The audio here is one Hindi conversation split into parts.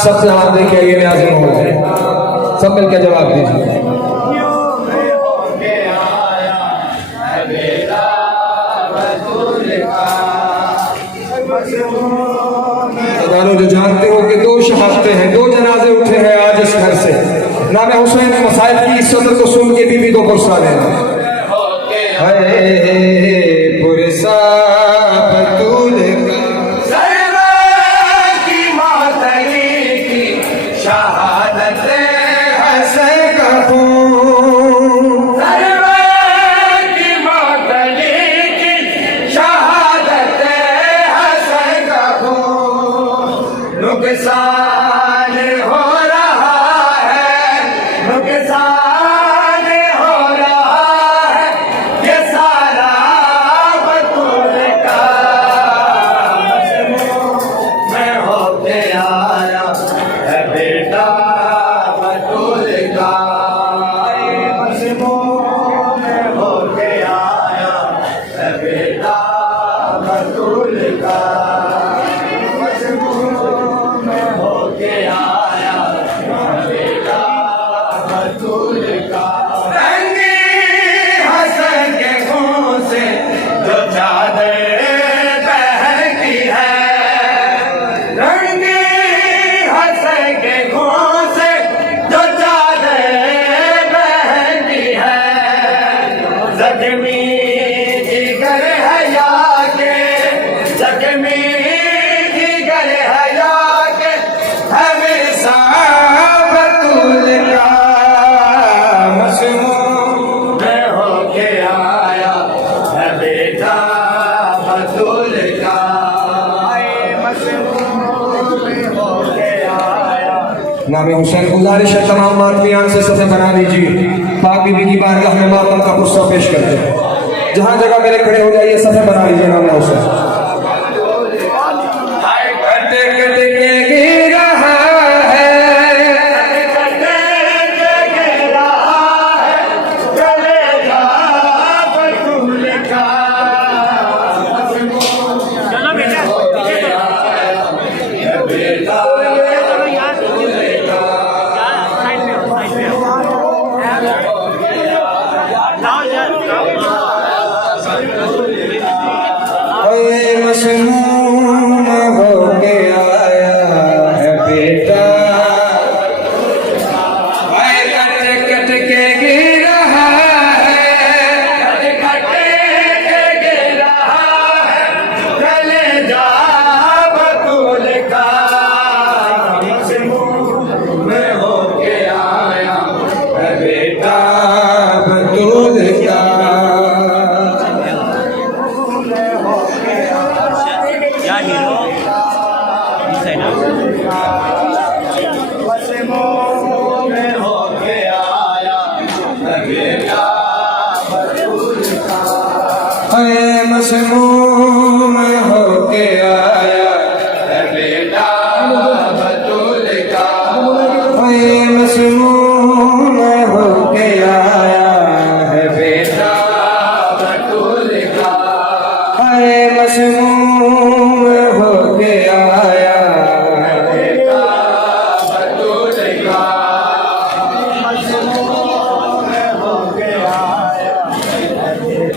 सबसे हाथ देखिए, ये आज़म हो जाए, सब मिलकर जवाब दीजिए। जो जानते हो कि दो शहादतें हैं, दो जनाजे उठे हैं आज इस घर से। नाम हुसैन मसाइब की इस सदर को सुन के बीबी दो पुरसा लेना। नुकसान हो रहा है, नुकसान हो रहा है, ये सारा बतूल का मजमून में होके आया है बेटा बतूल का, मजमून में होके आया है बेटा बतूल का। जख्मी जिगर हया के, जख्मी जिगर हया के, हमेशा बतूल का मजमून में होके आया है बेटा बतूल का, मजमून में होके आया। नाम हुसैन गुजारिश है तमाम मातमियान से सफ़े बना लीजिए, पाक बीबी की बारगाह में मातम का पुस्ता पेश करते हैं। जहां जगह मेरे खड़े हो जाइए, सफ़े बना लीजिए। नाम हुसैन मशमूम होके आया है बेटा, कट कट के गिर रहा है, कट के गिर रहा है, चले जा बतूल का, मजमून में होके आया है बेटा बतूल का। मशमूम होके आया है बेटा बतूल का, मशमूम होके आया है बेटा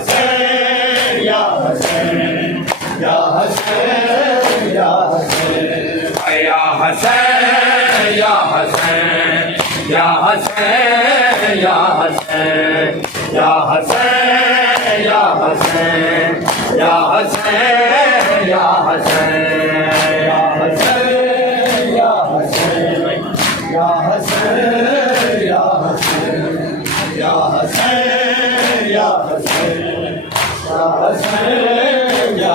Hussein, Ya Hussein, Ya Hussein, Ya Hussein. Ya Hussein, Ya Hussein, Ya Hussein, Ya Hussein, Ya Hussein, Ya Hussein, Ya Hussein, Ya Hussein, Ya Hussein, Ya Hussein, Ya Hussein, Ya Hussein, Ya Hussein, Ya Hussein, Ya Hussein, Ya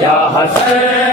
Ya Hussein,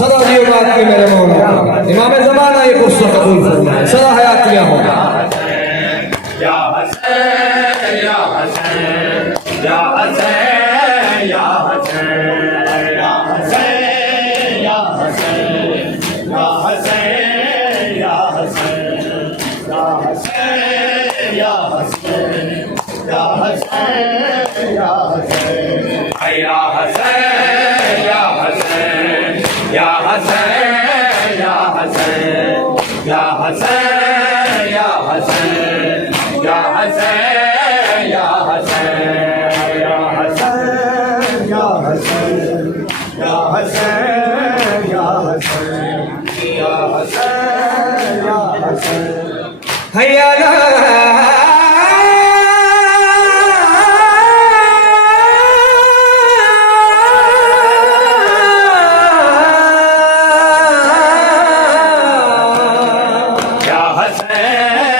सदा जियो बात के मेरे मौला इमाम ज़माना ये गुस्सा कबूल फरमाए सदा हयात लिया हो Ya Hussein, Ya Hussein, Ya Hussein, Ya Hussein, Ya Hussein, Ya Hussein, Ya Hussein, Ya Hussein, Ya Hussein, Ya Hussein, Ya Hussein, Ya Hussein. Ya Hussein, Ya Hussein, Ya Hussein, Ya Hussein, Ya Hussein,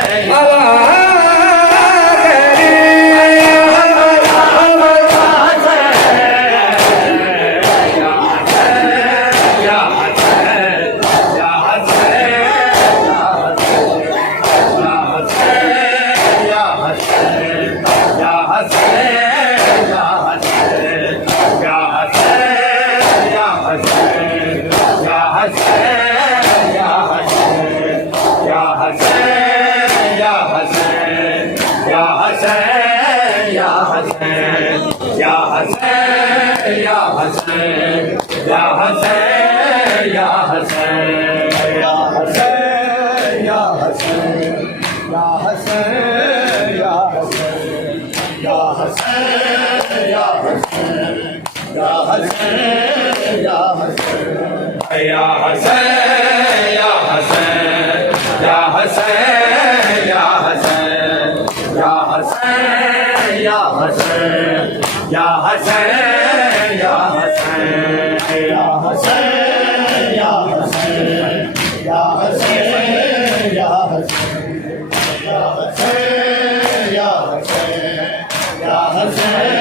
Ya Hussein, Ya Hussein, Ya Hussein, Ya Hussein, Ya Hussein, Ya Hussein, Ya Hussein, Ya Hussein, Ya Hussein.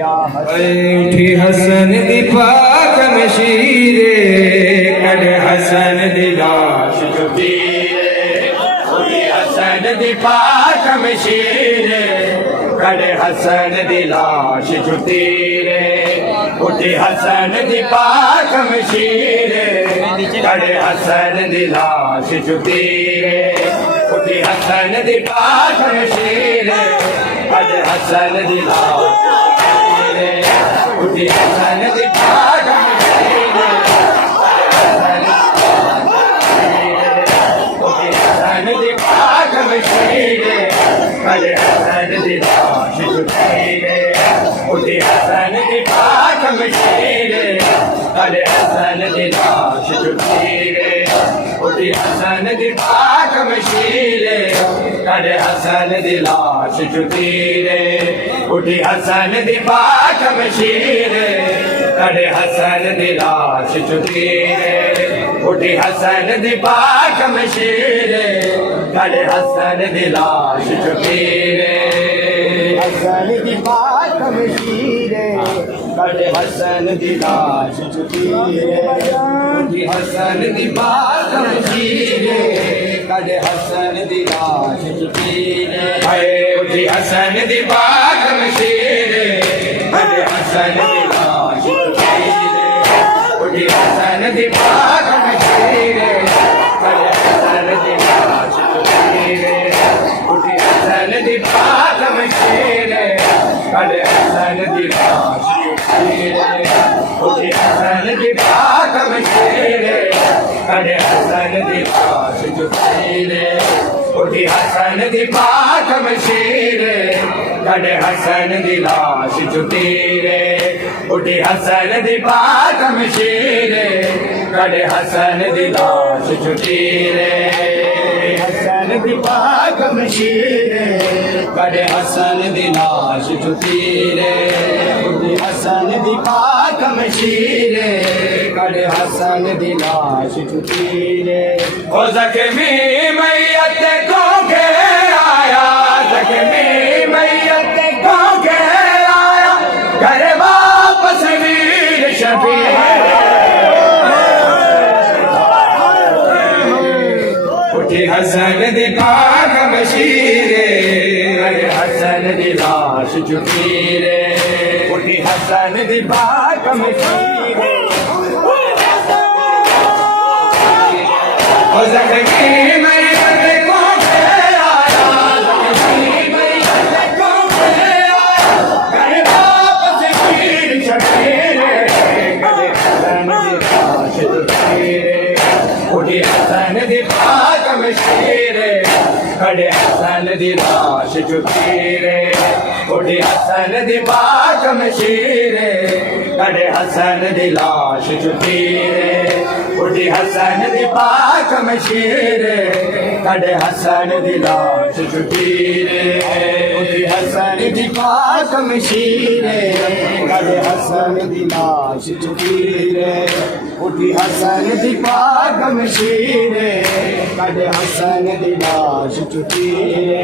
बैठी हसन दी पाक मशीरे कड़ हसन दी लाश जो पीरे हसन दी पाक मशीरे कड़े हसन दी लाश छुटी रे उठी हसन दी पाक मशीरे कड़े हसन दी लाश छुटी रे उठी हसन दी पाक मशीरे कड़े हसन दी लाश उठी हसन दी पाक मशीरे कड़े हसन दी लाश छुटी रे उठी हसन दी पाक मशीरे कड़े हसन दी लाश छुटी रे उठी हसन दी पाक मशीरे कड़े हसन दी लाश छुटी रे उठी हसन दी पाक मशीरे कड़े हसन दी लाश छुटी रे उठी हसन दी पाक मशीरे कड़े हसन दी लाश छुटी रे हसन दी पाक मशीरे कड़े हसन दी लाश छुटी रे उठी हसन दी पाक मशीरे कड़े हसन दी लाश छुटी रे उठी हसन दी पाक मशीरे कड़े हसन दी लाश छुटी रे उठी हसन दी पाक मशीरे कड़े हसन दी लाश छुटी रे उठी हसन दी पाक मशीरे कड़े हसन दी लाश छुटी रे उठी हसन दी पाक मशीरे कड़े हसन दी लाश छुटी रे उठी हसन दी पाक मशीरे कड़े हसन दी लाश छुटी रे उठी हसन दी पाक मशीरे कड़े हसन दी लाश छुटी रे हसन दी पाक मशीरे कड़े हसन दी लाश छुटी रे उठी हसन दी पाक मशीरे कड़े हसन दी लाश छुटी रे ओ ज़ख्मी मैयत को के आया ज़ख्मी मैयत को के आया घर वापस वीर शफीर उठी हसन दी पाक मशीरे कड़े हसन दी लाश छुटी रे उठी हसन दी पाक मशीरे ओ ज़ख्मी मैयत को के आया ज़ख्मी मैयत को के आया घर वापस वीर शफीर कड़े हसन दी लाश छुटी रे उठी हसन दी पाक मशीरे कड़े हसन दी लाश छुटी रे उठी हसन दी पाक मशीरे कड़े हसन दी लाश छुटी रे उठी हसन दी पाक मशीरे कड़े हसन दी लाश छुटी रे उठी हसन दी पाक मशीरे कड़े हसन दी लाश छुटी रे उठी हसन दी पाक मशीरे कड़े हसन दी लाश छुटी रे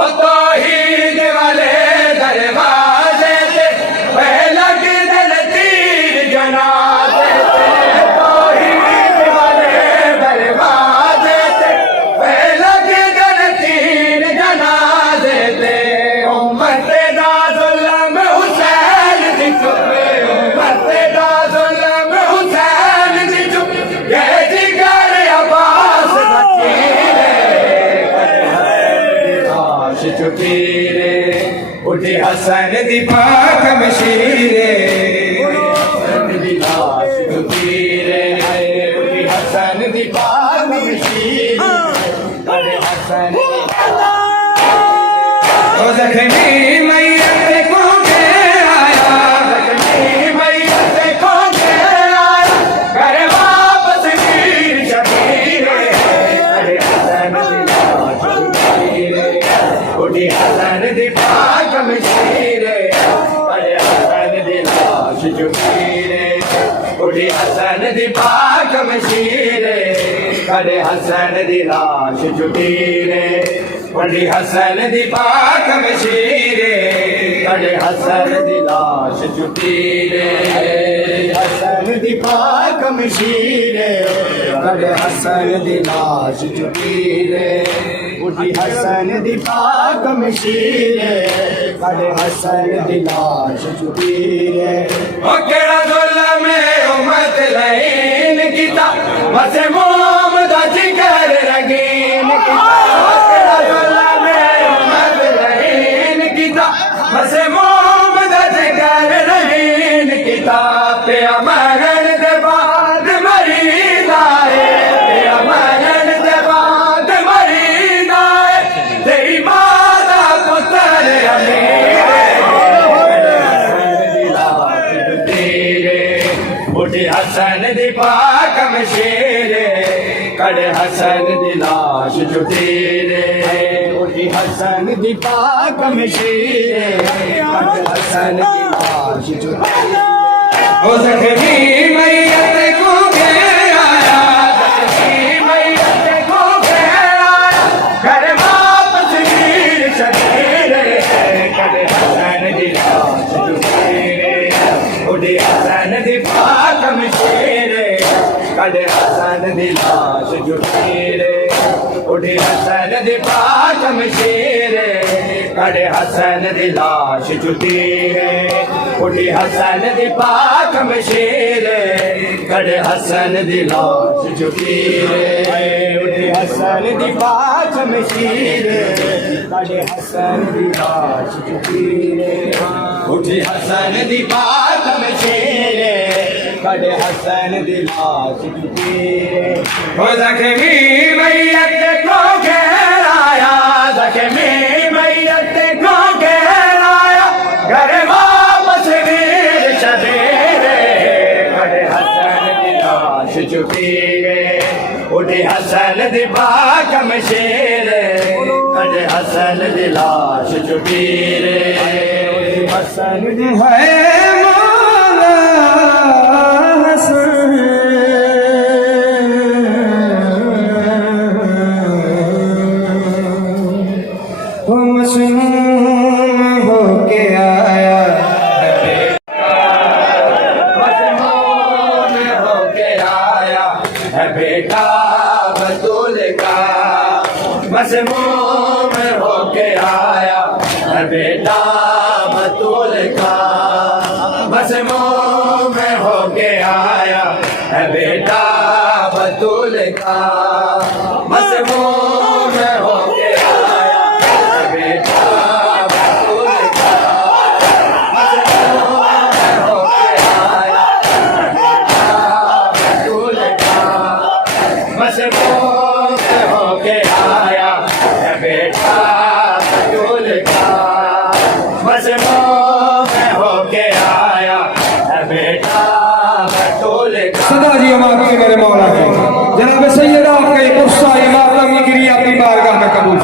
ओ तौहीद वाले दरवाजे से पहला के दिल तीर जनाजे से तौहीद वाले दरवाजे से पहला के दिल तीर जनाजे से उम्मत दा जुल्म हुसैन दी चुपे उम्मत दा जुल्म हुसैन दी चुप ये जिगर अब्बास छुटी रे उठी हसन दी पाक मशीरे हसन दी लाश छुटी रे उठी हसन दी पाक मशीरे कड़े हसन ओ ज़ख्मी मैयत को के आया ज़ख्मी मैयत को के आया घर वापस वीर शफीर कड़े हसन दी लाश छुटी रे उठी हसन दी पाक मशीरे कड़े हसन दी लाश छुटी रे उठी हसन दी पाक मशीरे कड़े हसन दी लाश छुटी रे उठी हसन दी पाक मशीरे कड़े हसन दी लाश छुटी रे हसन दी पाक मशीरे कड़े हसन दी लाश छुटी रे उठी हसन दी पाक मशीरे कड़े हसन दी लाश छुपीरे ओ केड़ा जुल्म उम्मत लईन कीता मसे मोम दा जिगर रंगीन कीता ओ केड़ा जुल्म उम्मत लईन कीता मसे मोम दा जिगर रंगीन कीता पे मरण दे बाद मरीदा है पे मरण दे बाद मरीदा है तेरी मां दा पुत्र उठी हसन दी पाक मशीरे कड़े हसन दी लाश छुटीरे उठी हसन दी पाक मशीरे कड़े हसन दी लाश छुपीरे ओ जख्मी मैयत को घेर आया जख्मी मैयत को घेर आया घर वापस वीर शबीरे कड़े हसन दी लाश छुपीरे उठी हसन दी पाक मशीरे कड़े हसन दी लाश छुपीरे उठी हसन दी पाक मशीरे कड़े हसन दी लाश छुपीरे उठी हसन दी पाक मशीरे कड़े हसन दी लाश छुपीरे उठी हसन दी पाक मशीरे कड़े हसन दी लाश छुपीरे उठी हसन दी पाक मशीरे कड़े हसन दी लाश छुपीरे ओ जख्मी मैयत को घेर आया जख्मी मैयत को घेर आया घर वापस वीर शबीरे कड़े हसन दी लाश छुपीरे उठी हसन दी पाक मशीरे कड़े हसन दी लाश छुपीरे उठी हसन दी है मौला हसन वो मसनून होके आया मजमून होके आया है बेटा बतूल का मजमून होके आया है बेटा बतूल का मजमून होके आया है बेटा बतूल का मजमून होके आया है बेटा बतूल का मजमून होके आया है बेटा बतूल का मजमून होके आया है बेटा बतूल का सदा जी हम आपके मेरे मौला के जनाब सैयदा आपका ये गुस्सा ये मातम ये गिरी आपकी बारगाह में कबूल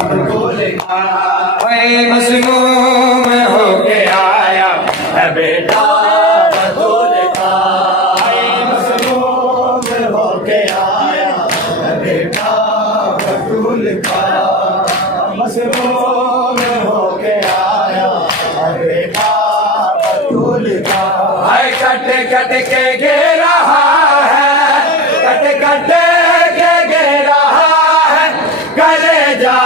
फरमाए मसमूम होके आया है बेटा बतूल का मजमून होके आया है बेटा बतूल का मजमून होके आया है बेटा बतूल का हाय कट कट के गे रहा है कट कट के गे रहा है गले जा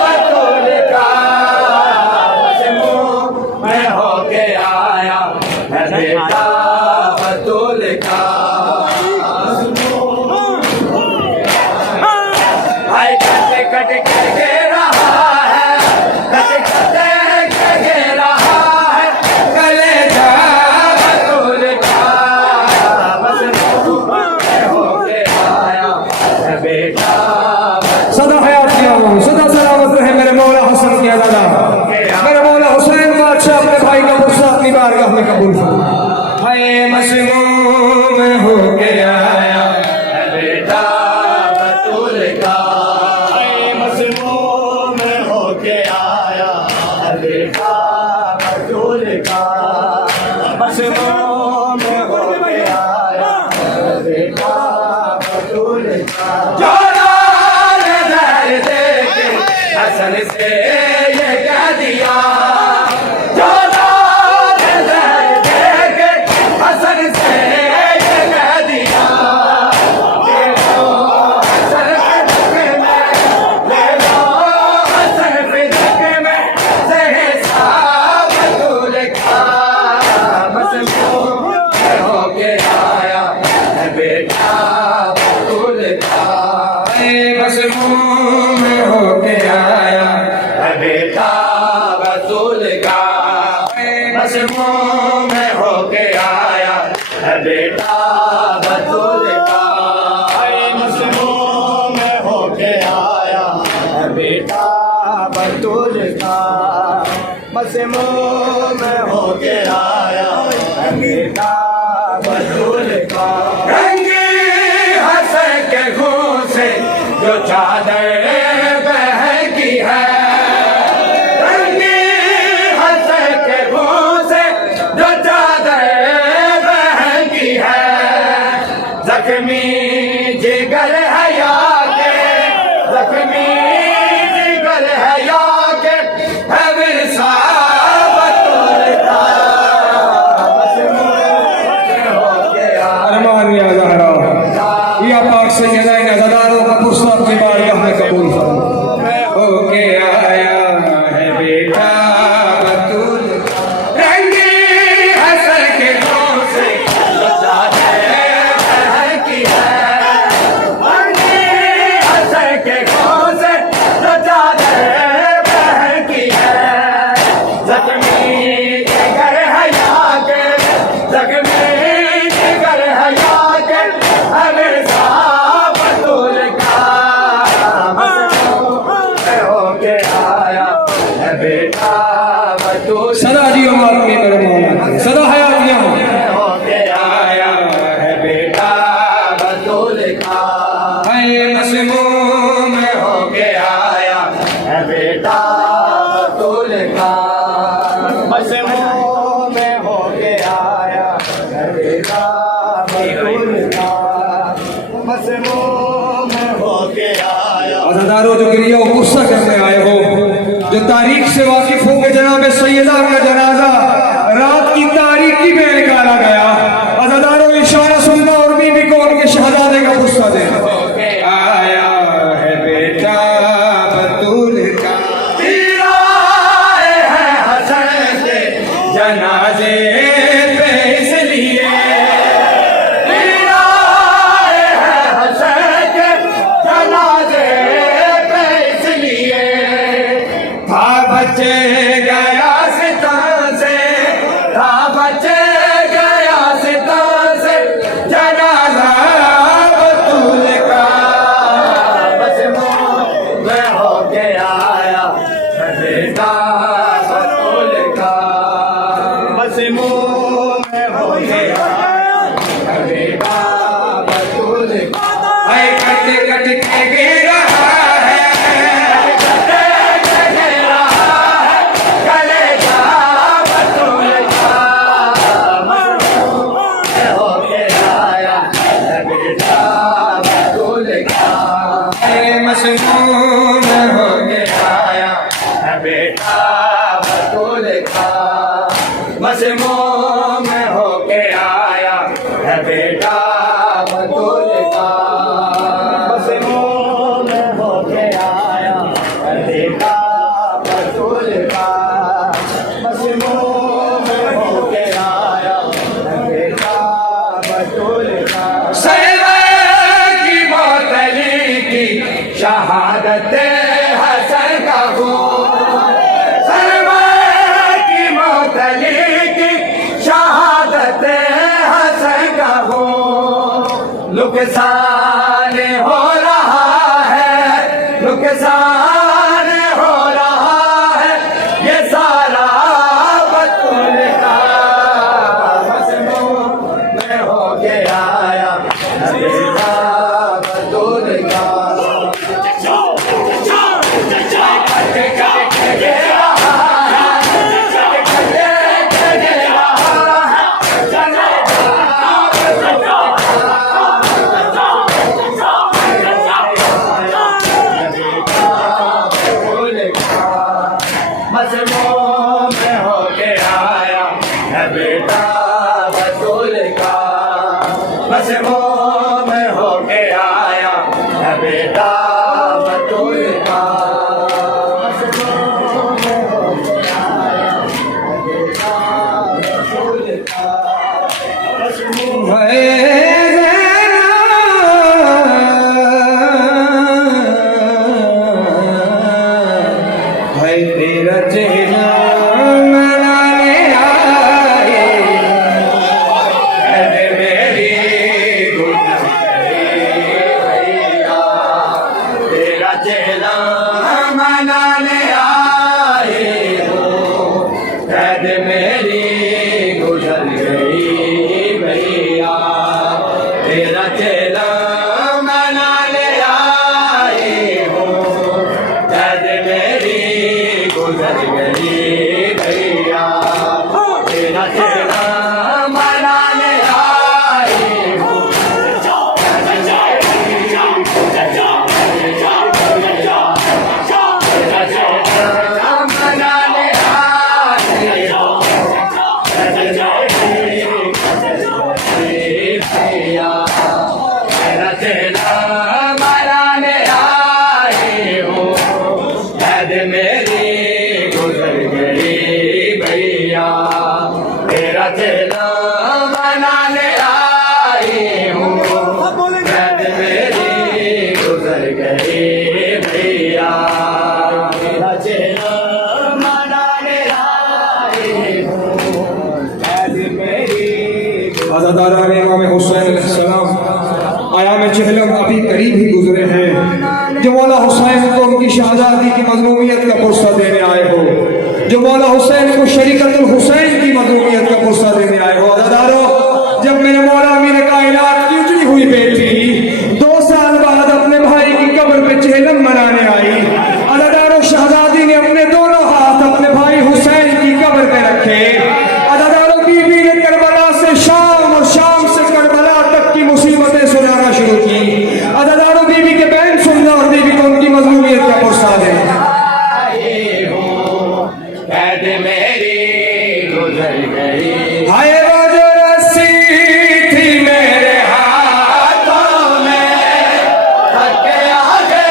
बतूल का मजमून में होके आया है बेटा बतूल का हाय कट कट के गे रहा है कट कट के गे रहा है गले जा बतूल का मजमून में होके आया है बेटा सदा हयात किया हूँ सदा सलामत रहे मेरे मौला हसन की अदादा मेरे मौला हुसैन बादशाह अपने भाई का गुस्सा अपनी बारगाह में कबूल फरमाए मसमूम होके आया है बेटा बतूल का मजमून होके आया है बेटा बतूल का मजमून होके आया है बेटा बतूल का जोड़ा नजर देके हसन से ये कह दिया जोड़ा नजर देके हसन से ये कह दिया ले लो हसन के मसमूम होके आया है बेटा बतूल का मसमूम होके आया है बेटा बतूल का मसमूम होके आया है बेटा बतूल का रंगी हंस के घूं से जो चादर बहकी है जख्मी जिगर हया के जख्मी जिगर हया के है विरसा बतूल का होके अरमान या ज़हरा या पाक सैयदा नज़ारों का पुरसा अपनी बारगाह में कबूल फरमा होके आया है बेटा बतूल रंगी हंस के घूं से सदा जियो मालूम है मेरे मौला सदा हयात में हो होके आया है बेटा बतूल का है मसमूम होके आया है बेटा बतूल का मसमूम होके आया है बेटा बतूल का मसमूम होके आया अज़ादारों जो गिरिया गुस्सा करने आए हो जो तारीख से वाकिफ हो के जनाब सैयदा का जनाजा रात की तारीखी में निकाला गया अज़ादारों इशारा सुनना और बीवी को उनके शहजादे का गुस्सा देना आया है बेटा बतूल का है हसन के जनाजे पे इसलिए है हसन के जनाजे पे इसलिए था बचे गया सिता से था बचे गया सिता से जनाजा बतूल का बस मुँह में होके आया है बेटा बतूल का बस मुँह में होके आया है बेटा बतूल का कट कट के गिरा मसमूम होके आया है बेटा बतूल का मसमूम होके आया है बेटा बतूल का मसमूम होके आया है बेटा बतूल का मसमूम होके आया है बेटा बतूल का की मोतली की शहादत हसन का सरवर की मोतली की शहादत हसन का नुकसान हो रहा है नुकसान हो रहा है ये सारा बतूल का मसमूम में होके आया बेटा बतूल का भैया तेरा चेला बनाने आई हूँ कैद मेरी गुजर गई भैया तेरा चेला बनाने आई हूँ कैद मेरी अज़ादारान इमाम हुसैन अलैहिस्सलाम आयाम चहलम अभी करीब ही गुजरे हैं। जो मौला हुसैन को उनकी शहादाती की मज़मूमियत का पुरसा देने आए हो, जो मौला हुसैन को शरीकतुल हुसैन की मज़मूमियत का पुरसा देने आए हो। अज़ादारों, जब मेरे मौला अमीर कायनात की उजड़ी हुई बेटी 2 साल बाद अपने भाई की कब्र पे चहलम मनाने आई, अज़ादारों शहजादी ने अपने दोनों हाथ अपने भाई हुसैन की कब्र पे रखे। अज़ादारों, बीबी ने करबला से शाम और शाम से करबला तक की मुसीबतें सुनाना शुरू की। अज़ादारों, बीबी के बहन सुनना और बीबी को उनकी मज़लूमियत का पुरसा दे। कैद मेरी गुजर गई हाय वो जो रस्सी थी मेरे हाथों में थक के आगे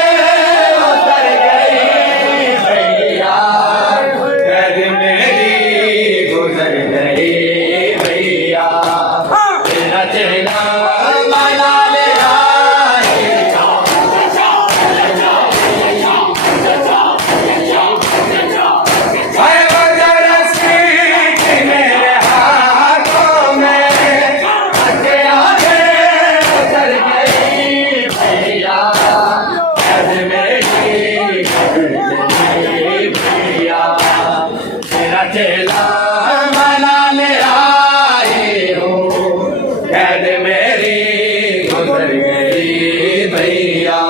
उतर गई भैया कैद मेरी गुजर गई भैया तेरा चेला बना ले आई हाय वो जो रस्सी थी मेरे हाथों में थक के आगे उतर गई भैया कैद मेरी गुजर गई भैया तेरा चेला बनाने आई हूँ कैद मेरी गुजर गई भैया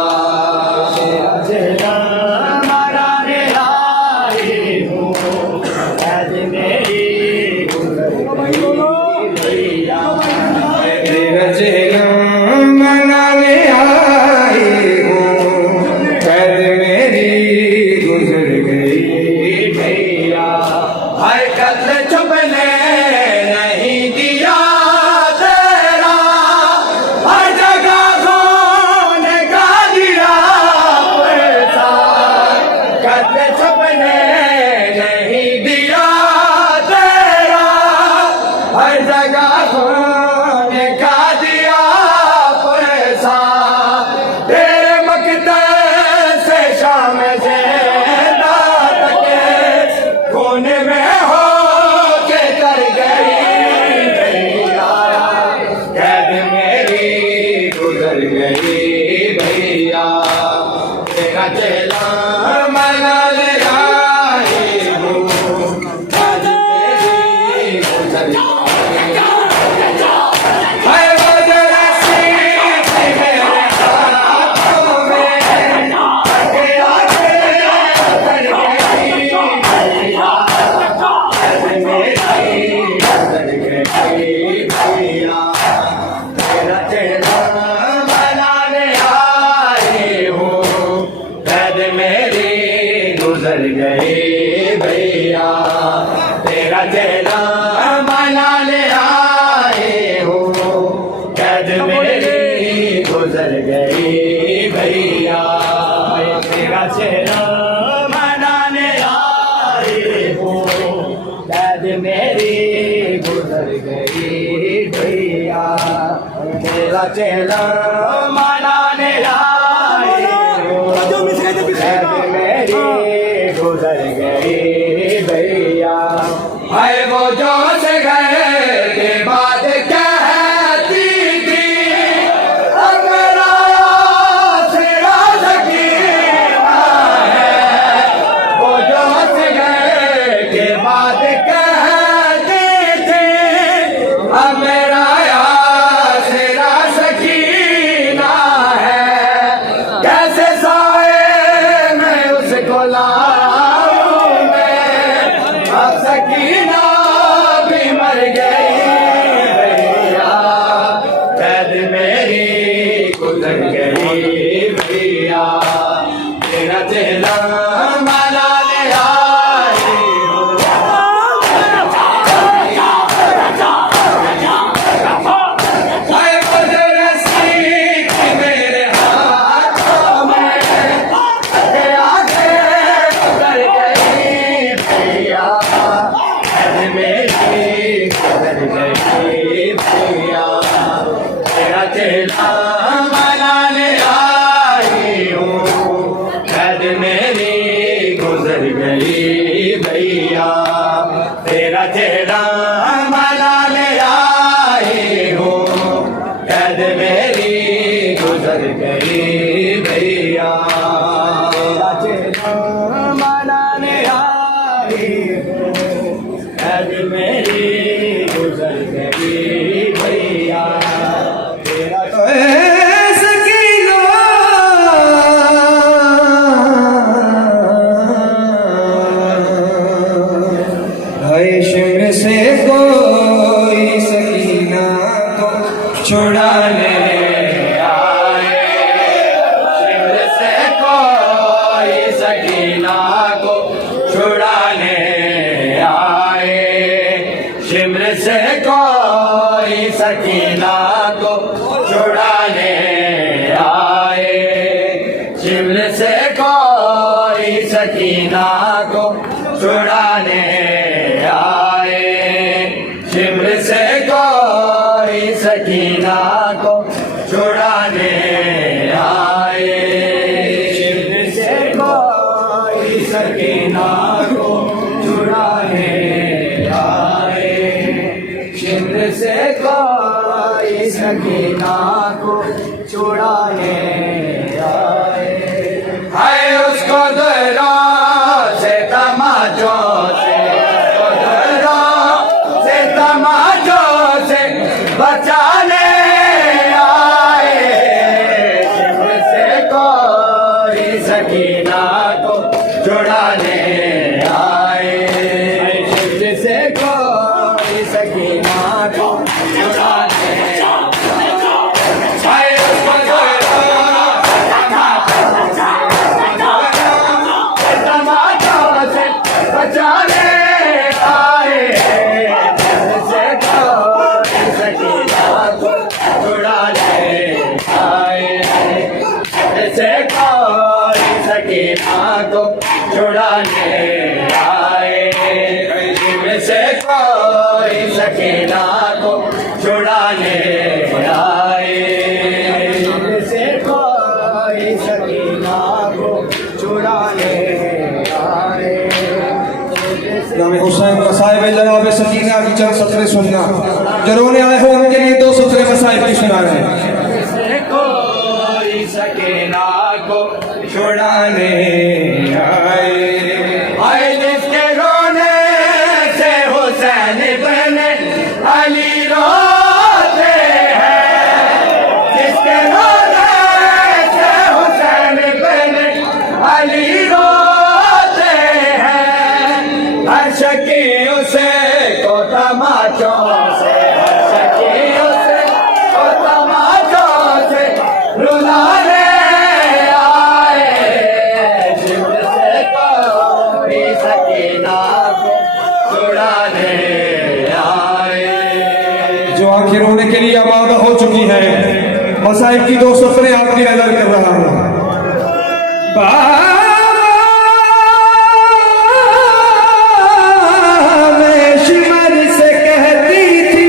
तेरा चेला बनाने आई हूँ कैद मेरी गुजर गई भैया तेरा चेला मनाने आई हूँ कैद मेरी गुजर गई भैया हर कत्ल छुपने नहीं दिया तेरा हर जगह खून का दिया पैसा कत्ल छुपने नहीं दिया तेरा हर जगह खून का दिया पैसा तेरे मकतल से शाम से रात के खून में हो के कर गई भैया कैद मेरी गुजर गई भैया तेरा चेला मना ले आई हूँ कैद मेरी गुजर गई हाय वो जो रस्सी थी मेरे हाथों में थक के आगे उतर गई भैया कैद मेरी गुजर गई भैया तेरा चेला बनाने आई हूँ कैद मेरी गुजर गई भैया तेरा चेला बनाने आई हूँ कैद मेरी गुजर गई भैया तेरा चेला बनाने आई हूँ कैद मेरी गुजर गई भैया तेरा चेला बनाने आई हूँ कैद मेरी गुजर गई भैया हाय वो जो से गए के बाद कहती थी अब मेरा आसरा सकीना है वो जो से गए के बाद कहती थी अब मेरा आसरा सकीना है कैसे साए मैं उसको लाऊं मैं अब सकीना भी मर गई भैया कैद मेरी गुजर गई भैया तेरा चेला मना ले आई हूँ हाय वो जो रस्सी थी मेरे हाथों में थक के आगे उतर गई भैया मेरी गुजर गई भैया तेरा चेला मनाने आई हूँ कैद मेरी गुजर गई भैया तेरा चेला मनाने आई हूँ कैद मेरी गुजर गई भैया तेरा चेला मनाने आई हूँ कैद मेरी गुजर गई भैया तेरा शिमर से कोई सकीना को छुड़ाने आए शिमर से कोई सकीना को छुड़ाने आए शिमर से कोई सकीना को छुड़ाने आए शिमर से कोई सकीना को छुड़ाने आए शिमर से कोई सकीना को छुड़ाने आए शिमर से कोई सकीना को छुड़ाने आए शिमर से कोई सकीना को छुड़ाने आए हाय उसको दरा से तमाचों से तमाचों से बचाने आए शिमर से कोई सकीना को छुड़ाने आए शिमर से कोई सकीना को छुड़ाने आए उसको तमाचों से बचाने आए से कोई सकीना को छुड़ाने आए से कोई सकीना को छुड़ाने आए से कोई सकीना को छुड़ाने आए से कोई सकीना को छुड़ाने आए इमाम हुसैन मसाइब जनाब सकीना की चंद सतरें सुनना जो रोने आए हो उनके लिए दो सतरें मसाइब की सुना रहे हैं से कोई सकीना को छुड़ाने आए आए जिसके रोने से हुसैन बने अली रोते हैं जिसके रोने से हुसैन बने अली रोते हैं हर शकी उसे को तमाचों से हर शकी उसे को तमाचों से रुलाने आए शिमर से कोई सकीना को छुड़ाने आए जो आंखें रोने के लिए आमादा हो चुकी है मसाइब की दो सतरें आपकी नजर कर रहा हूं मैं शिमर से कहती थी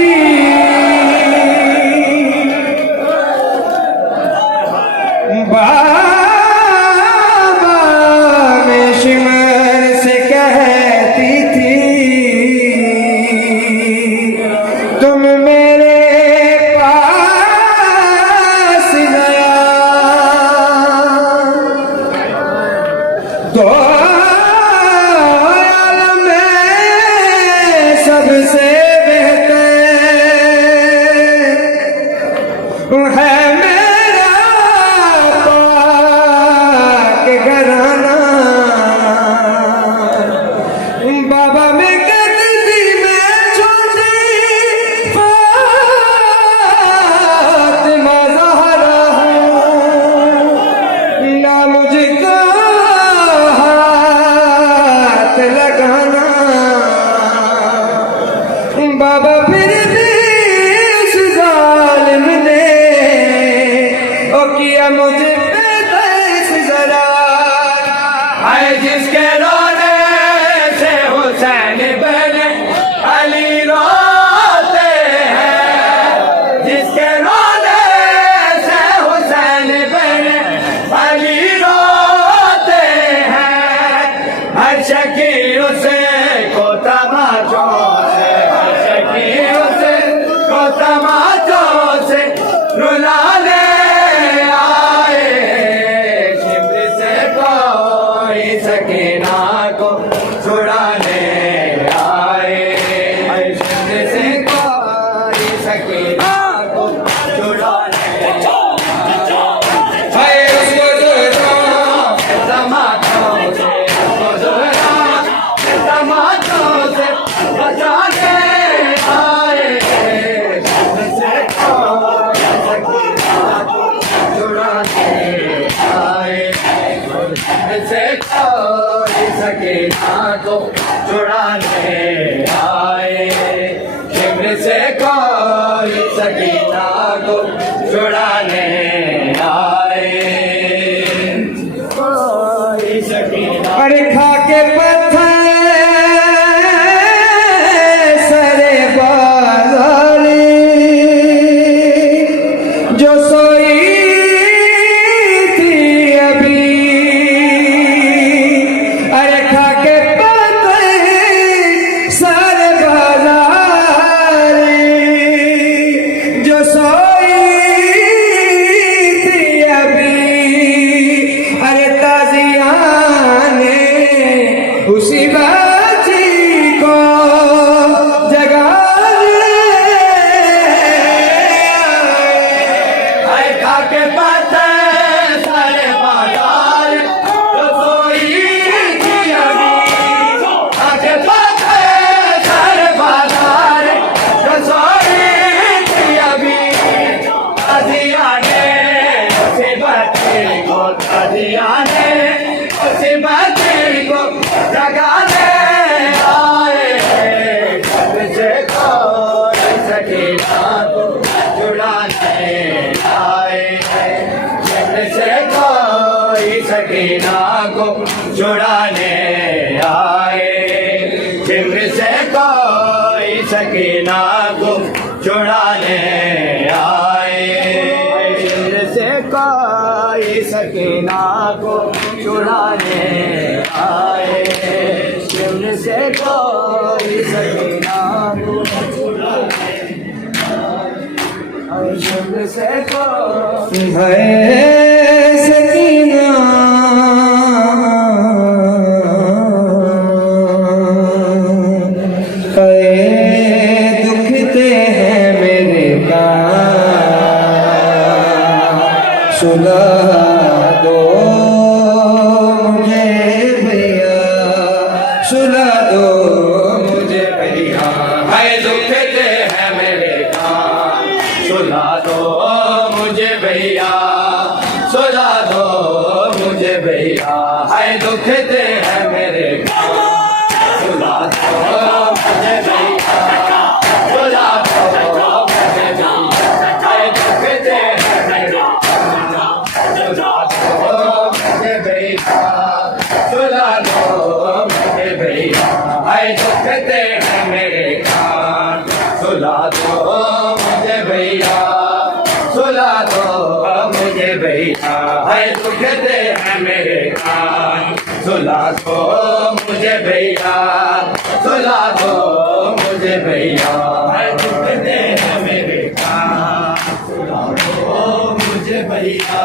बाबा मैं शिमर से कहती थी तुम मेरे पास नया कोई सकीना को छुड़ाने आए, शिमर से कोई सकीना को छुड़ाने आए, शिमर से कोई सकीना को छुड़ाने आए, शिमर से कोई सकीना दुखते हैं मेरे कान, सुला दो मुझे भैया, सुला दो मुझे भैया। हाय दुखते हैं मेरे कान, सुला दो मुझे भैया, सुला दो मुझे भैया। हाय दुखते हैं मेरे कान, सुला दो मुझे भैया, सुला दो मुझे भैया। हाय दुखते हैं मेरे कान, सुला दो मुझे भैया, सुला दो मुझे भैया। हाय दुखते हैं मेरे कान, सुला दो मुझे भैया, सुला दो मुझे भैया। हाय दुखते हैं मेरे कान, सुला दो मुझे भैया, सुला दो मुझे भैया। हाय दुखते हैं मेरे कान, सुला दो मुझे भैया,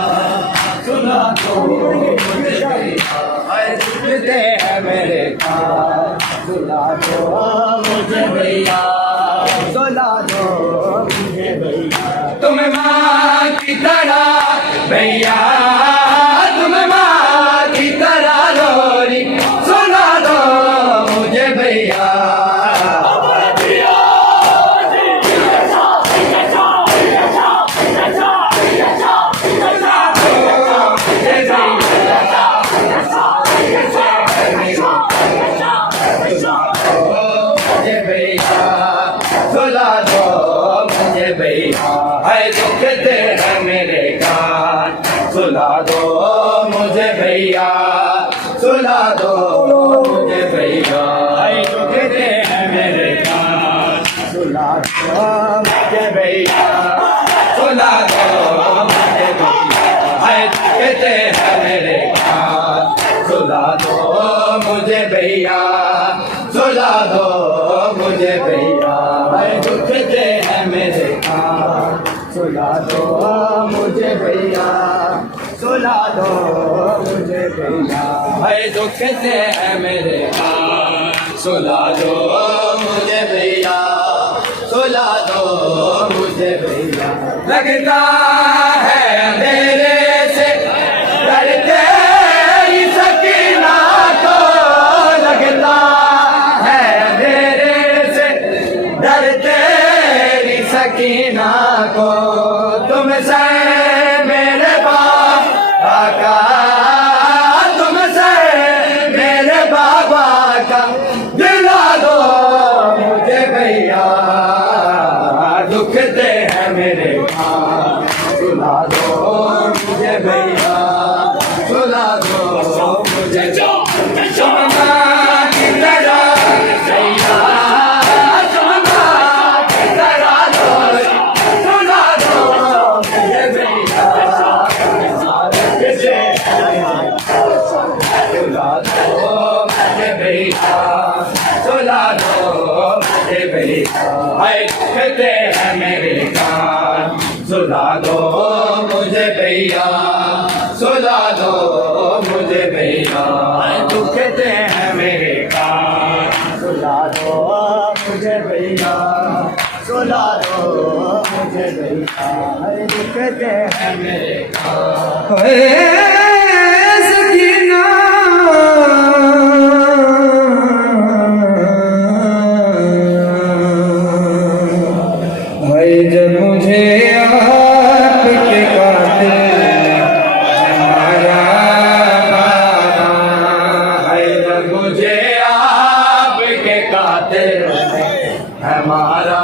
सुला दो मुझे भैया। हाय दुखते हैं मेरे कान, सुला दो मुझे भैया, सुला दो मुझे भैया। तुम माँ की तरह भैया, तुम माँ की तरह लोरी सुना दो मुझे भैया। मुझे भैया, सुला दो मुझे भैया। हाय दुखते हैं मेरे कान, सुला दो मुझे भैया, सुला दो मुझे भैया। हाय दुखते हैं मेरे कान, सुला दो मुझे भैया, सुला दो मुझे भैया। हाय दुखते हैं मेरे कान, सुला दो मुझे भैया, सुला दो मुझे भैया। हाय दुखते हैं मेरे कान, सुला दो मुझे भैया, सुला दो मुझे भैया। हाय दुखते हैं मेरे कान, सुला दो मुझे भैया, सुला दो मुझे भैया। लगता है अंधेरे से डरते ही सकीना को, लगता है अंधेरे से डरते ही सकीना को। तुमसे मेरे बाबा का, तुमसे मेरे बाबा का दिला दो मुझे भैया। दुखते हैं मेरे कान, सुला दो मुझे भैया, सुला दो मुझे। चमना की तरह भैया, चमना की तरह लोरी सुला दो मुझे भैया। सुला दो मुझे भैया, सुला दो मुझे भैया। हाय दुखते हैं मेरे कान, सुला दो मुझे भैया, सुला दो मुझे भैया। हाय दुखते हैं मेरे कान, सुला दो मुझे भैया, सुला दो मुझे भैया। हाय दुखते हैं मेरे कान। सकीना भाई जब मुझे आपके कातिल हमारा बाबा, हाय जब मुझे आपके कातिल हमारा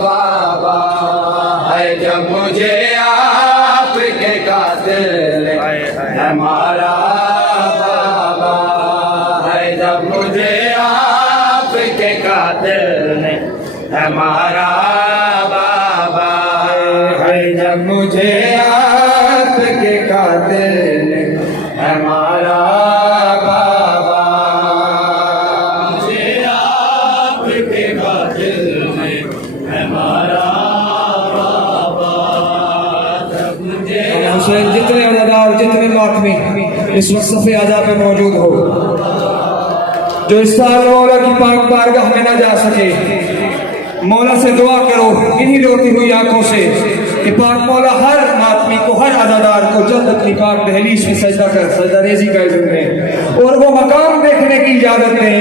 बाबा। हाय जब मुझे आपके कातिल हमारा बाबा। हाय जब मुझे आपके कातिल दिल ने हमारा बाबा है जब मुझे आपके कातिल ने हमारा बाबा मुझे आपके कातिल ने हमारा बाबा जब मुझे हुसैन जितने अदादार जितने मातमी इस वक्त सफ़े आजा पे मौजूद हो, जो इस साल मौला की पाक बारगाह में न जा सके, मौला से दुआ करो इन्हीं रोती हुई आंखों से कि पाक मौला हर मातमी को, हर अदादार को जल्द अपनी पाक दहलीज में सजदा कर सजदा रेजी का इज़्ज़त दें और वो मकाम देखने की इजाजत दें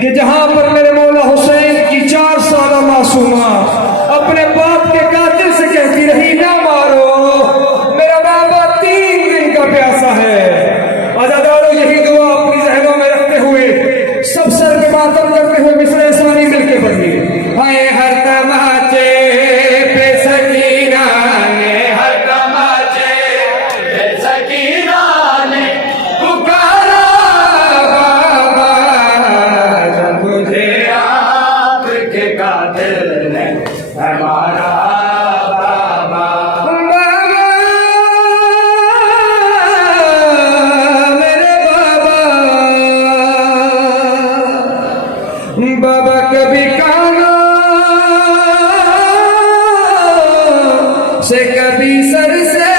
कि जहां पर मेरे मौला हुसैन की 4 साल मासूमा अपने बाप के कातिल से कहती रही ना मारो, मेरा बाबा 3 दिन का प्यासा है। अदादारों यही दुआ अपनी जहनों में रखते हुए सब सर पे मातम करते हुए मिसरे सानी मिलके पढ़िए। हाय हर तमाचे पे सकीना ने, हर तमाचे पे सकीना ने पुकारा बाबा जब मुझे आपके कातिल ने हमारा बाबा बाबा मेरे बाबा कभी कानों से कभी सर से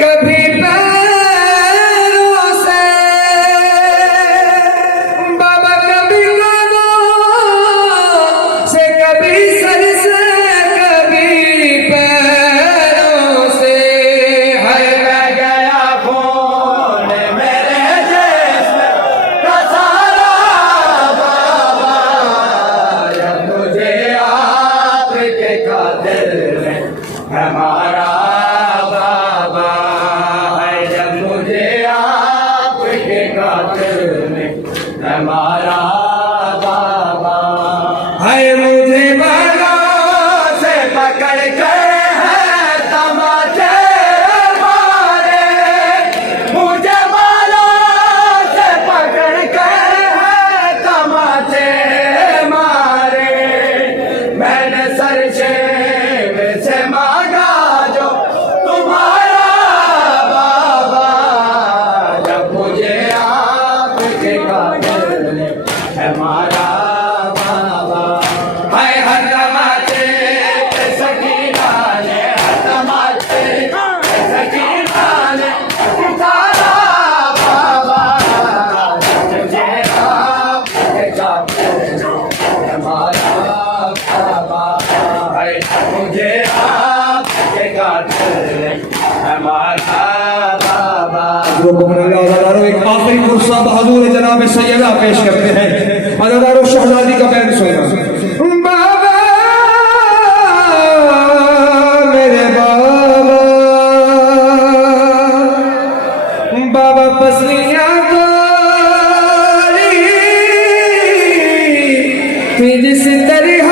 कभी पैरों से, बाबा कभी कानों से कभी सर से कभी पैरों से, है मैं गया खून मेरे जिस्म का सारा बाबा जब मुझे आपके कातिल ने हमारा बाबा है जब मुझे आपके कातिल ने हमारा बाबा हाय मुझे बालों से पकड़ कर है तमाचे मारे, मुझे बालों से पकड़ कर है तमाचे मारे, मैंने सर से मांगा जो तुम्हारा बाबा जब मुझे आपके कातिल ने हमारा बाबा हाय हर तमाचे पे सकीना ने, हर तमाचे पे सकीना ने पुकारा बाबा मुझे आपके कातिल ने हमारा बाबा हाय मुझे आपके कातिल ने हमारा बाबा अदादारों एक आखिरी गुस्सा बहादुर जनाब सैयदा पेश करते हैं। अदादारों शहजादी का बैन सुनना। बाबा मेरे बाबा, बाबा पसलियां गोरी थी जिस तरह